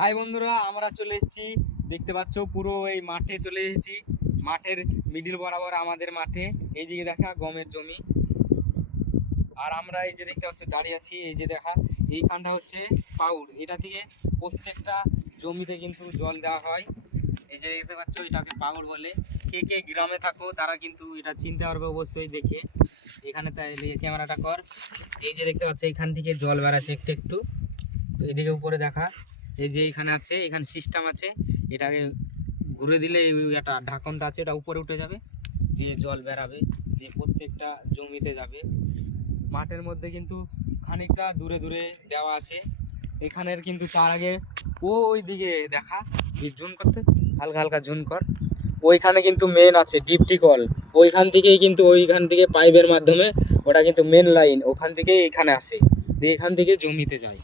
High বন্ধুরা, আমরা চলে এসেছি। দেখতে পাচ্ছ পুরো এই মাঠে চলে এসেছি। মাঠের মিডিল বরাবর আমাদের মাঠে এইদিকে দেখা গমের জমি। আর আমরা এই যে দেখতে পাচ্ছ দাঁড়িয়ে আছি, এই যে দেখা এইখানটা হচ্ছে পাউড়। এটা থেকে প্রত্যেকটা জমিতে কিন্তু জল দেওয়া হয়। এই যে দেখতে পাচ্ছ এটাকে পাউড় বলে। কে কে গ্রামে থাকো তারা কিন্তু এটা চিনতে পারবে অবশ্যই দেখে। এখানে তাই ক্যামেরাটা কর। এই যে দেখতে পাচ্ছ এখান থেকে জল বেড়াচ্ছে একটু একটু। তো এদিকে উপরে দেখা, এই যে এখানে আছে, এখানে সিস্টেম আছে। এটাকে ঘুরে দিলে একটা ঢাকনটা আছে, এটা উপরে উঠে যাবে, দিয়ে জল বেরাবে, দিয়ে প্রত্যেকটা জমিতে যাবে। মাঠের মধ্যে কিন্তু খানিকটা দূরে দূরে দেওয়া আছে। এখানের কিন্তু তার আগে ওই দিকে দেখা, জুম করতে হালকা হালকা জুম কর। ওইখানে কিন্তু মেন আছে ডিপটি কল। ওইখান থেকেই কিন্তু ওইখান থেকে পাইপের মাধ্যমে ওটা কিন্তু মেন লাইন ওখান থেকে এখানে আসে, দিয়ে এখান থেকে জমিতে যায়।